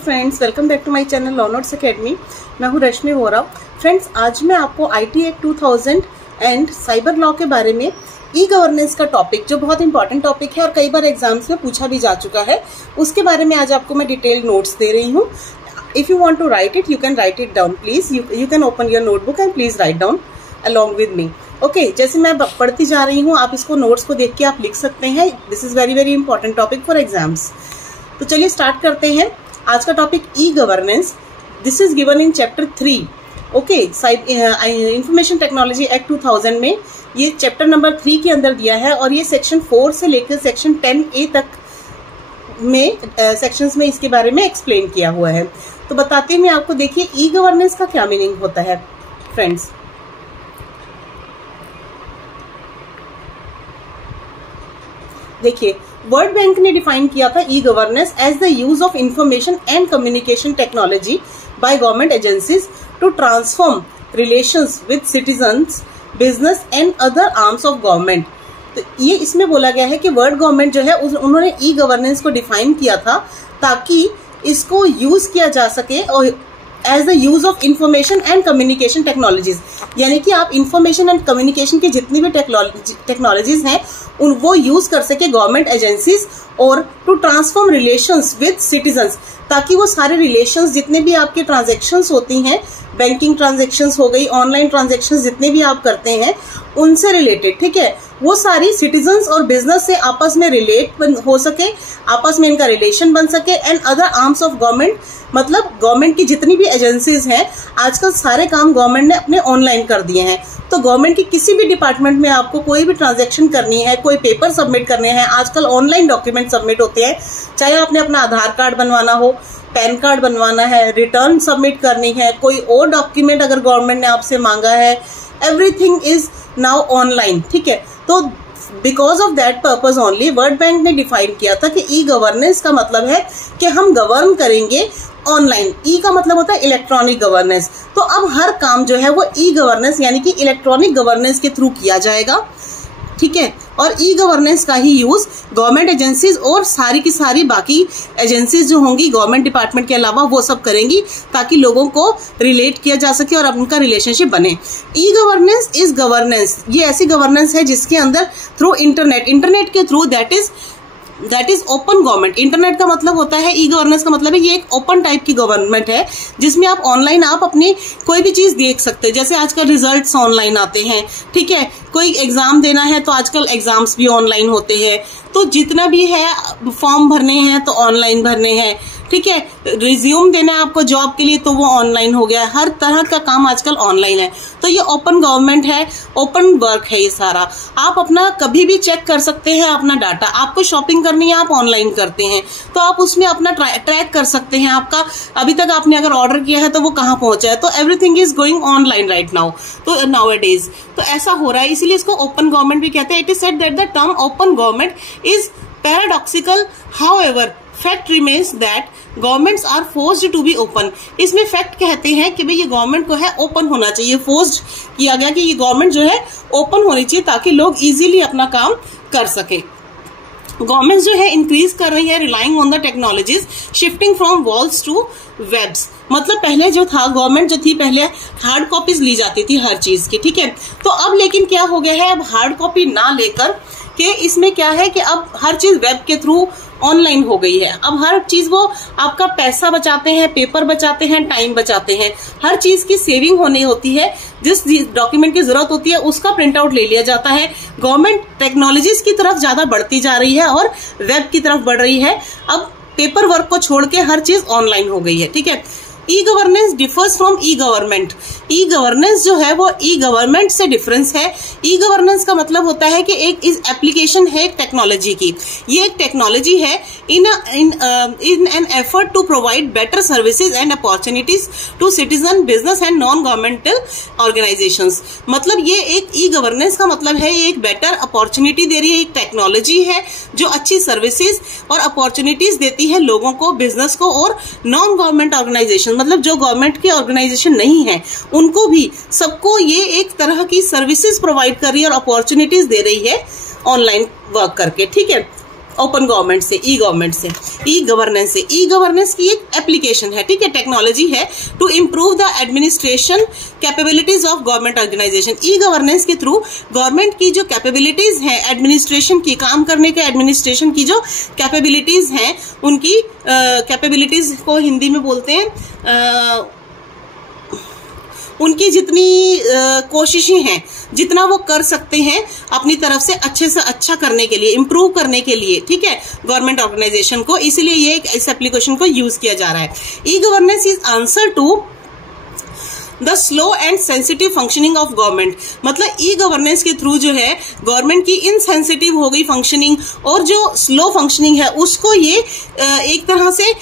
Friends, welcome back to my channel law notes academy. मैं हूँ Rashmi Vora. Friends, आज मैं आपको IT act 2000 and cyber law के बारे में ई गवर्नेंस का टॉपिक, जो बहुत इंपॉर्टेंट टॉपिक है और कई बार एग्जाम्स में पूछा भी जा चुका है, उसके बारे में आज आपको मैं डिटेल नोट्स दे रही हूँ। If you want to write it, you can write it down please. You can open your notebook and please write down along with me. Okay, जैसे मैं पढ़ती जा रही हूँ, आप इसको नोट्स को देख के आप लिख सकते हैं। This is very very important topic for exams. तो चलिए स्टार्ट करते हैं। आज का topic e governance. This is given in chapter 3। Okay, information technology act 2000 में ये चैप्टर नंबर 3 के अंदर दिया है और ये सेक्शन 4 से लेकर सेक्शन 10A तक में सेक्शंस में इसके बारे में एक्सप्लेन किया हुआ है। तो बताते हैं मैं आपको। देखिए, ई गवर्नेंस का क्या मीनिंग होता है फ्रेंड्स। देखिए, वर्ल्ड बैंक ने डिफाइन किया था e governance as the use of information and communication technology by government agencies to transform relations with citizens, business and other arms of government. तो ये इसमें बोला गया है कि वर्ल्ड गवर्नमेंट जो है उन्होंने ई गवर्नेंस को डिफाइन किया था ताकि इसको यूज किया जा सके और as the use of information and communication technologies, यानी कि आप इंफॉर्मेशन एंड कम्युनिकेशन की जितनी भी टेक्नोलॉजीज हैं वो यूज कर सके गवर्नमेंट एजेंसीज, और to transform relations with citizens, ताकि वो सारे रिलेशंस जितने भी आपके ट्रांजेक्शन्स होती हैं, बैंकिंग ट्रांजेक्शन्स हो गई, ऑनलाइन ट्रांजेक्शन्स जितने भी आप करते हैं उनसे रिलेटेड, ठीक है, वो सारी सिटीजन्स और बिजनेस से आपस में रिलेट हो सके, आपस में इनका रिलेशन बन सके। And other arms of government, मतलब गवर्नमेंट की जितनी भी एजेंसीज हैं, आजकल सारे काम गवर्नमेंट ने अपने ऑनलाइन कर दिए हैं। तो गवर्नमेंट की किसी भी डिपार्टमेंट में आपको कोई भी ट्रांजैक्शन करनी है, कोई पेपर सबमिट करने हैं, आजकल ऑनलाइन डॉक्यूमेंट सबमिट होते हैं। चाहे आपने अपना आधार कार्ड बनवाना हो, पैन कार्ड बनवाना है, रिटर्न सबमिट करनी है, कोई और डॉक्यूमेंट अगर गवर्नमेंट ने आपसे मांगा है, एवरीथिंग इज नाउ ऑनलाइन, ठीक है। तो because of that purpose only world bank ने डिफाइन किया था कि ई गवर्नेंस का मतलब है कि हम गवर्न करेंगे ऑनलाइन। ई का मतलब होता है इलेक्ट्रॉनिक गवर्नेंस। तो अब हर काम जो है वो ई गवर्नेंस यानी कि इलेक्ट्रॉनिक गवर्नेंस के थ्रू किया जाएगा, ठीक है। और ई गवर्नेंस का ही यूज गवर्नमेंट एजेंसीज और सारी की सारी बाकी एजेंसीज जो होंगी गवर्नमेंट डिपार्टमेंट के अलावा, वो सब करेंगी ताकि लोगों को रिलेट किया जा सके और उनका रिलेशनशिप बने। ई गवर्नेंस इज गवर्नेंस, ये ऐसी गवर्नेंस है जिसके अंदर थ्रू इंटरनेट के through, that is open government. Internet का मतलब होता है, ई गवर्नेंस का मतलब है ये एक ओपन टाइप की गवर्नमेंट है जिसमें आप ऑनलाइन आप अपनी कोई भी चीज देख सकते हैं। जैसे आजकल रिजल्ट्स ऑनलाइन आते हैं, ठीक है, कोई एग्जाम देना है तो आजकल एग्जाम्स भी ऑनलाइन होते हैं। तो जितना भी है फॉर्म भरने हैं तो ऑनलाइन भरने हैं, ठीक है, रिज्यूम देना है आपको जॉब के लिए तो वो ऑनलाइन हो गया। हर तरह का काम आजकल ऑनलाइन है। तो ये ओपन गवर्नमेंट है, ओपन वर्क है ये सारा। आप अपना कभी भी चेक कर सकते हैं अपना डाटा। आपको शॉपिंग करनी है, आप ऑनलाइन करते हैं तो आप उसमें अपना ट्रैक कर सकते हैं आपका अभी तक आपने अगर ऑर्डर किया है तो वो कहाँ पहुंचा है। तो everything is going online right now, तो नाउ इट इज। तो ऐसा हो रहा है, इसीलिए इसको ओपन गवर्नमेंट भी कहते हैं। It is said that the term open government is paradoxical, however fact remains that governments are forced to be open. इसमें फैक्ट कहते हैं कि भाई ये गवर्नमेंट को है ओपन होना चाहिए, फोर्स्ड किया गया कि ये गवर्नमेंट जो है ओपन होनी चाहिए ताकि लोग इजीली अपना काम कर सके। गवर्नमेंट जो है इंक्रीज कर रही है relying on the technologies shifting from walls to webs. मतलब पहले जो था, गवर्नमेंट जो थी पहले हार्ड कॉपीज ली जाती थी हर चीज की, ठीक है। तो अब लेकिन क्या हो गया है, अब हार्ड कॉपी ना लेकर के इसमें क्या है कि अब हर चीज वेब के थ्रू ऑनलाइन हो गई है। अब हर चीज वो आपका पैसा बचाते हैं, पेपर बचाते हैं, टाइम बचाते हैं, हर चीज की सेविंग होनी होती है। जिस डॉक्यूमेंट की जरूरत होती है उसका प्रिंट आउट ले लिया जाता है। गवर्नमेंट टेक्नोलॉजीज की तरफ ज्यादा बढ़ती जा रही है और वेब की तरफ बढ़ रही है। अब पेपर वर्क को छोड़ के हर चीज ऑनलाइन हो गई है, ठीक है। E governance differs from E government. E governance जो है वो ई गवर्नमेंट से डिफरेंस है। ई गवर्नेंस का मतलब होता है कि एक इस एप्लीकेशन है टेक्नोलॉजी की, ये एक टेक्नोलॉजी है in an effort to provide better services and opportunities to citizen, business and non governmental organisations. मतलब ये एक ई गवर्नेंस का मतलब है ये एक बेटर अपॉर्चुनिटी दे रही है, एक टेक्नोलॉजी है जो अच्छी सर्विसेज और अपॉर्चुनिटीज देती है लोगों को, बिजनेस को और नॉन गवर्नमेंट ऑर्गेनाइजेशन, मतलब जो गवर्नमेंट की ऑर्गेनाइजेशन नहीं है उनको भी, सबको ये एक तरह की सर्विसेज प्रोवाइड कर रही है और अपॉर्चुनिटीज दे रही है ऑनलाइन वर्क करके, ठीक है। ओपन गवर्नमेंट से, ई गवर्नमेंट से, ई गवर्नेंस से। ई गवर्नेंस की एक एप्लीकेशन है, ठीक है, टेक्नोलॉजी है to improve the administration capabilities of government organisation. E governance के थ्रू गवर्नमेंट की जो कैपेबिलिटीज हैं एडमिनिस्ट्रेशन की, काम करने के एडमिनिस्ट्रेशन की जो कैपेबिलिटीज हैं, उनकी कैपेबिलिटीज को हिंदी में बोलते हैं उनकी जितनी कोशिशें हैं, जितना वो कर सकते हैं अपनी तरफ से अच्छे अच्छा करने के लिए, इम्प्रूव करने के लिए, ठीक है, गवर्नमेंट ऑर्गेनाइजेशन को, इसीलिए ये इस एप्लीकेशन को यूज किया जा रहा है। E governance is answer to the slow and sensitive functioning of government. मतलब ई गवर्नेंस के थ्रू जो है गवर्नमेंट की इनसेंसिटिव हो गई फंक्शनिंग और जो स्लो फंक्शनिंग है उसको ये एक तरह से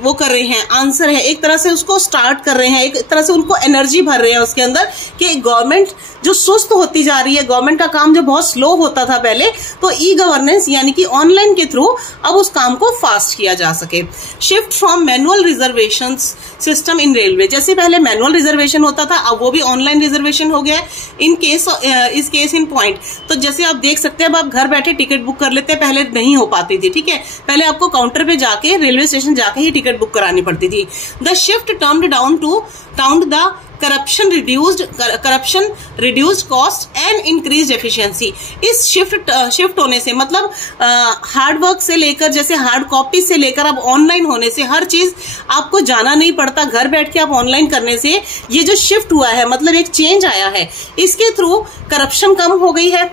वो कर रहे हैं, आंसर है, एक तरह से उसको स्टार्ट कर रहे हैं, एक तरह से उनको एनर्जी भर रहे हैं उसके अंदर कि गवर्नमेंट जो सुस्त होती जा रही है, गवर्नमेंट का काम जो बहुत स्लो होता था पहले, तो ई गवर्नेंस यानी कि ऑनलाइन के थ्रू अब उस काम को फास्ट किया जा सके। Shift from manual reservation system in railway, जैसे पहले मैनुअल रिजर्वेशन होता था अब वो भी ऑनलाइन रिजर्वेशन हो गया है। इन केस इस केस इन पॉइंट, तो जैसे आप देख सकते हैं अब आप घर बैठे टिकट बुक कर लेते हैं, पहले नहीं हो पाती थी, ठीक है, पहले आपको काउंटर पे जाके रेलवे स्टेशन जाके ही टिकट बुक करानी पड़ती थी। The shift termed down to the corruption reduced cost and increase efficiency. इस शिफ्ट होने से मतलब हार्ड वर्क से लेकर, जैसे हार्ड कॉपी से लेकर अब ऑनलाइन होने से हर चीज आपको जाना नहीं पड़ता, घर बैठ के आप ऑनलाइन करने से ये जो शिफ्ट हुआ है, मतलब एक चेंज आया है, इसके थ्रू करप्शन कम हो गई है,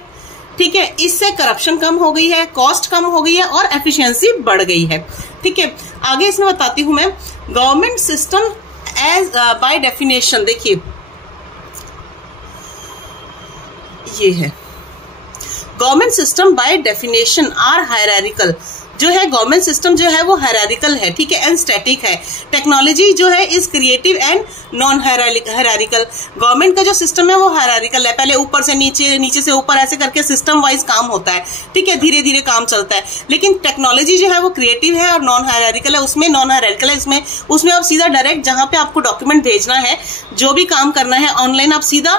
ठीक है, इससे करप्शन कम हो गई है, कॉस्ट कम हो गई है और एफिशिएंसी बढ़ गई है, ठीक है। आगे इसमें बताती हूं मैं, government system as by definition, देखिए ये है government system by definition are hierarchical. जो है गवर्नमेंट सिस्टम जो है वो हायरार्किकल है, ठीक है, एंड स्टैटिक है। टेक्नोलॉजी जो है is creative and non hierarchical. Government का जो सिस्टम है वो हायरार्किकल है, पहले ऊपर से नीचे, नीचे से ऊपर, ऐसे करके सिस्टम वाइज काम होता है, ठीक है, धीरे धीरे काम चलता है। लेकिन टेक्नोलॉजी जो है वो क्रिएटिव है और नॉन हायरार्किकल है, उसमें नॉन हायरार्किकल है, उसमें आप सीधा डायरेक्ट जहां पे आपको डॉक्यूमेंट भेजना है, जो भी काम करना है ऑनलाइन, आप सीधा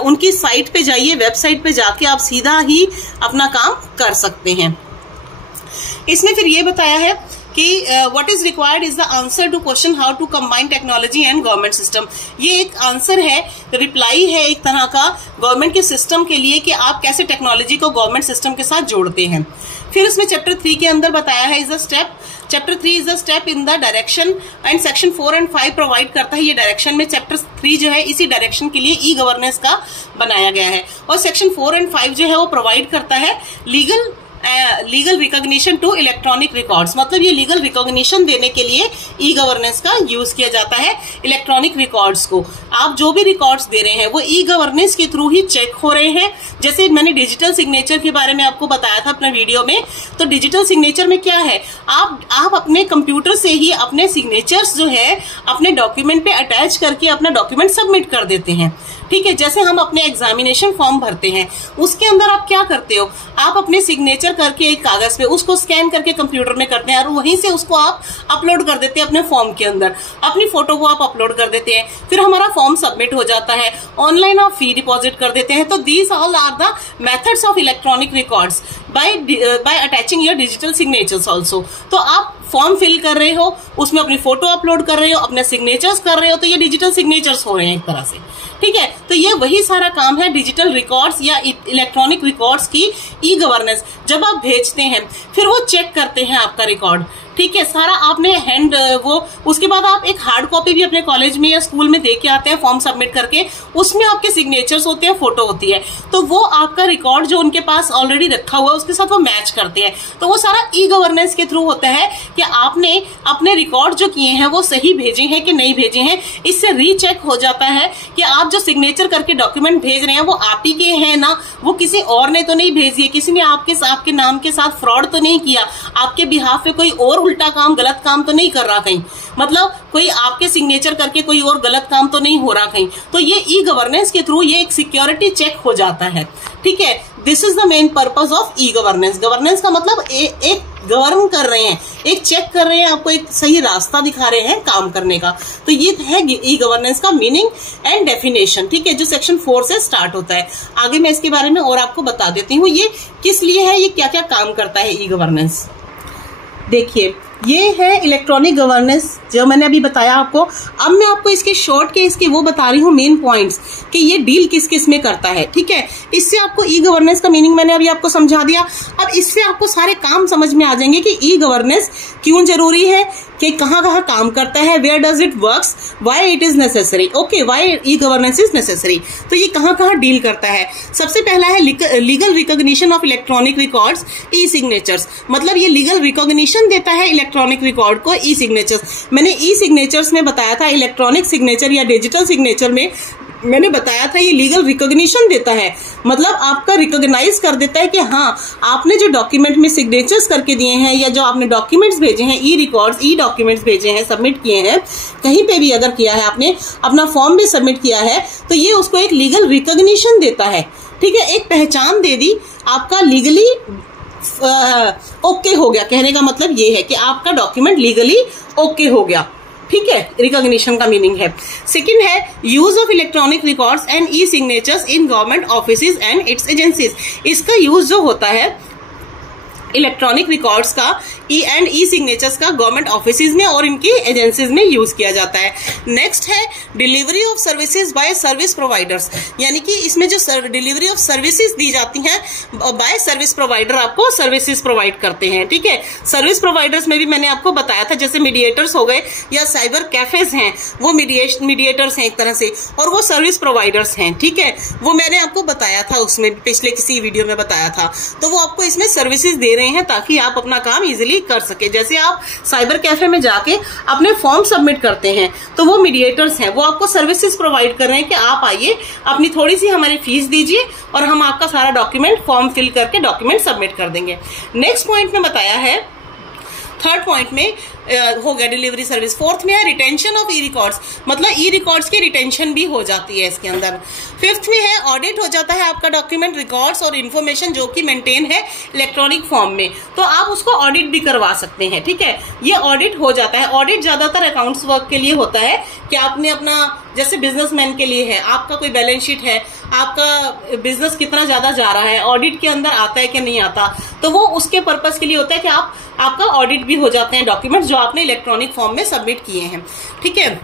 उनकी साइट पे जाइए, वेबसाइट पे जाके आप सीधा ही अपना काम कर सकते हैं। इसमें फिर ये बताया है कि what is required is the answer to question how to combine technology and government system. ये एक आंसर है, रिप्लाई है एक तरह का गवर्नमेंट के सिस्टम के लिए कि आप कैसे टेक्नोलॉजी को गवर्नमेंट सिस्टम के साथ जोड़ते हैं। फिर उसमें चैप्टर 3 के अंदर बताया है, chapter 3 is the step in the direction and section 4 and 5 provide करता है ये डायरेक्शन में। चैप्टर 3 जो है इसी डायरेक्शन के लिए ई गवर्नेंस का बनाया गया है, और सेक्शन 4 एंड 5 जो है वो प्रोवाइड करता है legal recognition to electronic records. मतलब ये लीगल रिकॉग्निशन देने के लिए ई गवर्नेंस का यूज किया जाता है इलेक्ट्रॉनिक रिकॉर्ड्स को। आप जो भी रिकॉर्ड्स दे रहे हैं वो ई गवर्नेंस के थ्रू ही चेक हो रहे हैं। जैसे मैंने डिजिटल सिग्नेचर के बारे में आपको बताया था अपने वीडियो में, तो डिजिटल सिग्नेचर में क्या है, आप अपने कंप्यूटर से ही अपने सिग्नेचर्स जो है अपने डॉक्यूमेंट पे अटैच करके अपना डॉक्यूमेंट सबमिट कर देते हैं, ठीक है। जैसे हम अपने एग्जामिनेशन फॉर्म भरते हैं, उसके अंदर आप क्या करते हो, आप अपने सिग्नेचर करके एक कागज पे उसको स्कैन करके कंप्यूटर में करते हैं और वहीं से उसको आप अपलोड कर देते हैं अपने फॉर्म के अंदर, अपनी फोटो को आप अपलोड कर देते हैं, फिर हमारा फॉर्म सबमिट हो जाता है, ऑनलाइन आप फी डिपॉजिट कर देते हैं। तो these all are the methods of electronic records by attaching your digital signatures also. तो आप फॉर्म फिल कर रहे हो, उसमें अपनी फोटो अपलोड कर रहे हो, अपने सिग्नेचर्स कर रहे हो, तो ये डिजिटल सिग्नेचर्स हो रहे हैं एक तरह से, ठीक है। तो ये वही सारा काम है डिजिटल रिकॉर्ड्स या इलेक्ट्रॉनिक रिकॉर्ड्स की ई गवर्नेंस। जब आप भेजते हैं फिर वो चेक करते हैं आपका रिकॉर्ड, ठीक है, सारा आपने हैंड वो, उसके बाद आप एक हार्ड कॉपी भी अपने कॉलेज में या स्कूल में दे के आते हैं फॉर्म सबमिट करके, उसमें आपके सिग्नेचर्स होते हैं, फोटो होती है, तो वो आपका रिकॉर्ड जो उनके पास ऑलरेडी रखा हुआ है उसके साथ वो मैच करते हैं। तो वो सारा ई गवर्नेंस के थ्रू होता है कि आपने अपने रिकॉर्ड जो किए हैं वो सही भेजे हैं कि नहीं भेजे हैं। इससे रीचेक हो जाता है कि आप जो सिग्नेचर करके डॉक्यूमेंट भेज रहे हैं वो आप ही के हैं ना, वो किसी और ने तो नहीं भेज दिए, किसी ने आपके नाम के साथ फ्रॉड तो नहीं किया, आपके बिहाफ पे कोई और उल्टा काम, गलत काम तो नहीं कर रहा कहीं, मतलब कोई आपके सिग्नेचर करके कोई और गलत काम तो नहीं हो रहा कहीं। तो ये ई गवर्नेंस के थ्रू ये एक सिक्योरिटी चेक हो जाता है, ठीक है। This is the main purpose of e governance. Governance का मतलब एक गवर्न कर रहे हैं, एक चेक कर रहे हैं, आपको एक सही रास्ता दिखा रहे हैं काम करने का। तो ये है ई गवर्नेंस का मीनिंग एंड डेफिनेशन, ठीक है, जो सेक्शन 4 से स्टार्ट होता है। आगे मैं इसके बारे में और आपको बता देती हूँ ये किस लिए है, ये क्या क्या काम करता है ई गवर्नेंस। देखिए ये है इलेक्ट्रॉनिक गवर्नेंस जो मैंने अभी बताया आपको। अब मैं आपको इसके शॉर्ट के इसके वो बता रही हूँ मेन पॉइंट्स कि ये डील किस किस में करता है, ठीक है। इससे आपको ई गवर्नेंस का मीनिंग मैंने अभी आपको समझा दिया। अब इससे आपको सारे काम समझ में आ जाएंगे कि ई गवर्नेंस क्यों जरूरी है, कि कहाँ कहाँ काम करता है, where does it works, why it is necessary, okay, why e governance is necessary. तो ये कहाँ कहाँ डील करता है। सबसे पहला है legal recognition of electronic records E signatures, मतलब ये लीगल रिकॉग्निशन देता है इलेक्ट्रॉनिक रिकॉर्ड को ई सिग्नेचर्स। मैंने ई सिग्नेचर्स में बताया था, इलेक्ट्रॉनिक सिग्नेचर या डिजिटल सिग्नेचर में मैंने बताया था ये लीगल रिकॉग्निशन देता है, मतलब आपका रिकॉग्नाइज कर देता है कि हाँ आपने जो डॉक्यूमेंट में सिग्नेचर्स करके दिए हैं या जो आपने डॉक्यूमेंट्स भेजे हैं, ई रिकॉर्ड्स ई डॉक्यूमेंट्स भेजे हैं, सबमिट किए हैं, कहीं पे भी अगर किया है आपने, अपना फॉर्म भी सबमिट किया है, तो ये उसको एक लीगल रिकॉग्निशन देता है, ठीक है, एक पहचान दे दी, आपका लीगली ओके हो गया। कहने का मतलब ये है कि आपका डॉक्यूमेंट लीगली ओके हो गया, ठीक है, रिकॉग्निशन का मीनिंग है। सेकंड है use of electronic records and E signatures in government offices and it's agencies. इसका यूज जो होता है इलेक्ट्रॉनिक रिकॉर्ड्स का ई सिग्नेचर्स का गवर्नमेंट ऑफिसेज में और इनकी एजेंसीज में यूज किया जाता है। नेक्स्ट है delivery of services by service providers, यानी कि इसमें जो डिलीवरी ऑफ सर्विसेज दी जाती हैं बाय सर्विस प्रोवाइडर, आपको सर्विसेज प्रोवाइड करते हैं, ठीक है। सर्विस प्रोवाइडर्स में भी मैंने आपको बताया था, जैसे मीडिएटर्स हो गए या साइबर कैफेज हैं, वो मीडिएटर्स हैं एक तरह से, और वो सर्विस प्रोवाइडर्स हैं, ठीक है। वो मैंने आपको बताया था, उसमें पिछले किसी वीडियो में बताया था। तो वो आपको इसमें सर्विसेज दे रहे हैं ताकि आप अपना काम इजीली कर सके। जैसे आप साइबर कैफे में जाके अपने फॉर्म सबमिट करते हैं, तो वो मीडिएटर्स हैं, वो आपको सर्विसेज प्रोवाइड कर रहे हैं कि आप आइए, अपनी थोड़ी सी हमारी फीस दीजिए और हम आपका सारा डॉक्यूमेंट फॉर्म फिल करके डॉक्यूमेंट सबमिट कर देंगे। नेक्स्ट पॉइंट में बताया है, थर्ड पॉइंट में हो गया डिलीवरी सर्विस। फोर्थ में है रिटेंशन ऑफ ई रिकॉर्ड्स, मतलब ई रिकॉर्ड्स की रिटेंशन भी हो जाती है इसके अंदर। फिफ्थ में है ऑडिट हो जाता है आपका डॉक्यूमेंट रिकॉर्ड्स और इन्फॉर्मेशन जो कि मेंटेन है इलेक्ट्रॉनिक फॉर्म में, तो आप उसको ऑडिट भी करवा सकते हैं, ठीक है, ये ऑडिट हो जाता है। ऑडिट ज्यादातर अकाउंट्स वर्क के लिए होता है कि आपने अपना, जैसे बिजनेसमैन के लिए है, आपका कोई बैलेंस शीट है, आपका बिजनेस कितना ज्यादा जा रहा है, ऑडिट के अंदर आता है कि नहीं आता, तो वो उसके पर्पस के लिए होता है कि आपका ऑडिट भी हो जाते हैं डॉक्यूमेंट्स जो आपने इलेक्ट्रॉनिक फॉर्म में सबमिट किए हैं, ठीक है।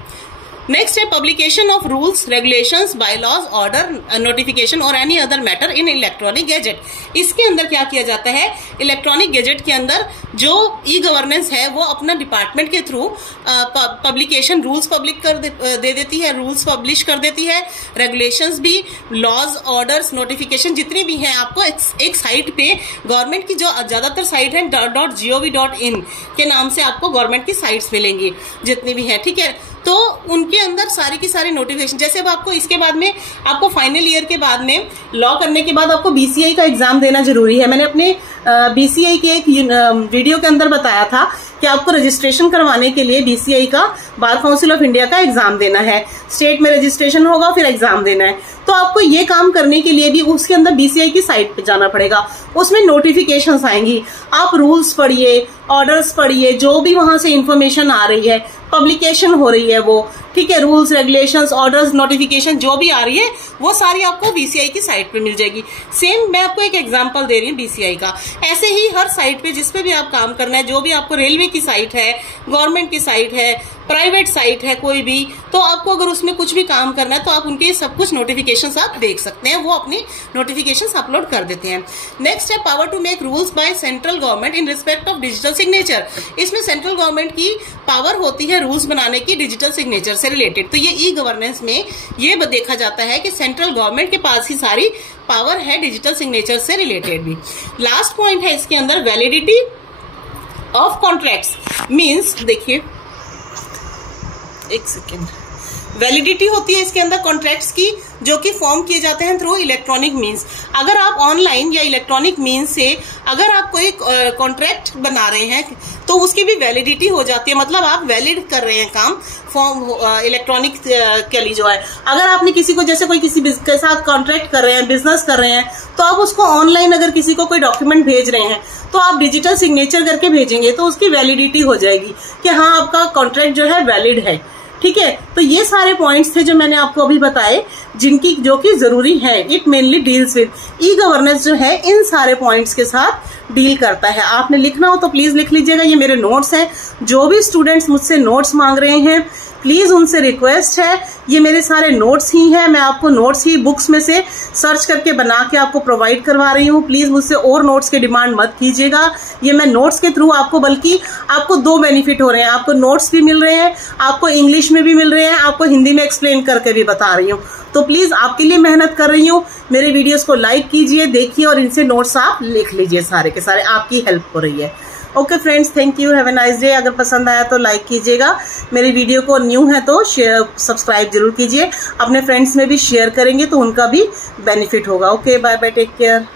नेक्स्ट है publication of rules, regulations, bylaws, order, notification और any other matter in electronic gadget. इसके अंदर क्या किया जाता है, इलेक्ट्रॉनिक गैजेट के अंदर जो ई गवर्नेंस है वो अपना डिपार्टमेंट के थ्रू पब्लिकेशन, रूल्स पब्लिक कर दे देती है, रूल्स पब्लिश कर देती है, रेगुलेशंस भी, लॉज, ऑर्डर्स, नोटिफिकेशन जितनी भी हैं, आपको एक साइट पे, गवर्नमेंट की जो ज्यादातर साइट है .gov.in के नाम से आपको गवर्नमेंट की साइट्स मिलेंगी जितनी भी है, ठीक है। तो उनके अंदर सारी की सारी नोटिफिकेशन, जैसे अब आपको इसके बाद में, आपको फाइनल ईयर के बाद में लॉ करने के बाद आपको BCI का एग्जाम देना जरूरी है। मैंने अपने BCI के एक वीडियो के अंदर बताया था कि आपको रजिस्ट्रेशन करवाने के लिए BCI का, बार काउंसिल ऑफ इंडिया का एग्जाम देना है, स्टेट में रजिस्ट्रेशन होगा, फिर एग्जाम देना है। तो आपको ये काम करने के लिए भी उसके अंदर BCI की साइट पे जाना पड़ेगा, उसमें नोटिफिकेशंस आएंगी, आप रूल्स पढ़िए, ऑर्डर्स पढ़िए, जो भी वहां से इंफॉर्मेशन आ रही है, पब्लिकेशन हो रही है वो, ठीक है, रूल्स, रेगुलेशंस, ऑर्डर्स, नोटिफिकेशन जो भी आ रही है वो सारी आपको BCI की साइट पे मिल जाएगी। सेम मैं आपको एक एग्जांपल दे रही हूँ BCI का, ऐसे ही हर साइट पे जिस पे भी आप काम करना है, जो भी आपको रेलवे की साइट है, गवर्नमेंट की साइट है, प्राइवेट साइट है कोई भी, तो आपको अगर उसमें कुछ भी काम करना है तो आप उनके सब कुछ नोटिफिकेशंस आप देख सकते हैं, वो अपनी नोटिफिकेशंस अपलोड कर देते हैं। नेक्स्ट है power to make rules by central government in respect of digital signature. इसमें सेंट्रल गवर्नमेंट की पावर होती है रूल्स बनाने की डिजिटल सिग्नेचर से रिलेटेड। तो ये ई गवर्नेंस में ये देखा जाता है कि सेंट्रल गवर्नमेंट के पास ही सारी पावर है डिजिटल सिग्नेचर से रिलेटेड भी। लास्ट पॉइंट है इसके अंदर वैलिडिटी ऑफ कॉन्ट्रैक्ट्स, मीन्स देखिए एक सेकेंड, वैलिडिटी होती है इसके अंदर कॉन्ट्रैक्ट्स की जो कि फॉर्म किए जाते हैं थ्रू इलेक्ट्रॉनिक मीन्स। अगर आप ऑनलाइन या इलेक्ट्रॉनिक मीन्स से अगर आप कोई कॉन्ट्रैक्ट बना रहे हैं तो उसकी भी वैलिडिटी हो जाती है, मतलब आप वैलिड कर रहे हैं काम फॉर्म इलेक्ट्रॉनिक के लिए जो है। अगर आपने किसी को, जैसे कोई किसी के साथ कॉन्ट्रैक्ट कर रहे हैं, बिजनेस कर रहे हैं, तो आप उसको ऑनलाइन अगर किसी को कोई डॉक्यूमेंट भेज रहे हैं तो आप डिजिटल सिग्नेचर करके भेजेंगे तो उसकी वैलिडिटी हो जाएगी कि हाँ आपका कॉन्ट्रैक्ट जो है वैलिड है। ठीक है, तो ये सारे पॉइंट्स थे जो मैंने आपको अभी बताए, जो कि जरूरी है। It mainly deals with e governance जो है इन सारे पॉइंट्स के साथ डील करता है। आपने लिखना हो तो प्लीज लिख लीजिएगा, ये मेरे नोट्स हैं। जो भी स्टूडेंट्स मुझसे नोट्स मांग रहे हैं प्लीज उनसे रिक्वेस्ट है, ये मेरे सारे नोट्स ही हैं, मैं आपको नोट्स ही बुक्स में से सर्च करके बना के आपको प्रोवाइड करवा रही हूँ। प्लीज मुझसे और नोट्स की डिमांड मत कीजिएगा। ये मैं नोट्स के थ्रू आपको, बल्कि आपको 2 बेनिफिट हो रहे हैं, आपको नोट्स भी मिल रहे हैं, आपको इंग्लिश में भी मिल रहे हैं, आपको हिंदी में एक्सप्लेन करके भी बता रही हूँ। तो प्लीज आपके लिए मेहनत कर रही हूँ। मेरे वीडियोस को लाइक कीजिए, देखिए और इनसे नोट्स आप लिख लीजिए, सारे के सारे आपकी हेल्प हो रही है। Okay friends, thank you, have a nice day. अगर पसंद आया तो लाइक कीजिएगा, मेरे वीडियो को न्यू है तो शेयर सब्सक्राइब जरूर कीजिए, अपने फ्रेंड्स में भी शेयर करेंगे तो उनका भी बेनिफिट होगा। Okay, bye bye, take care.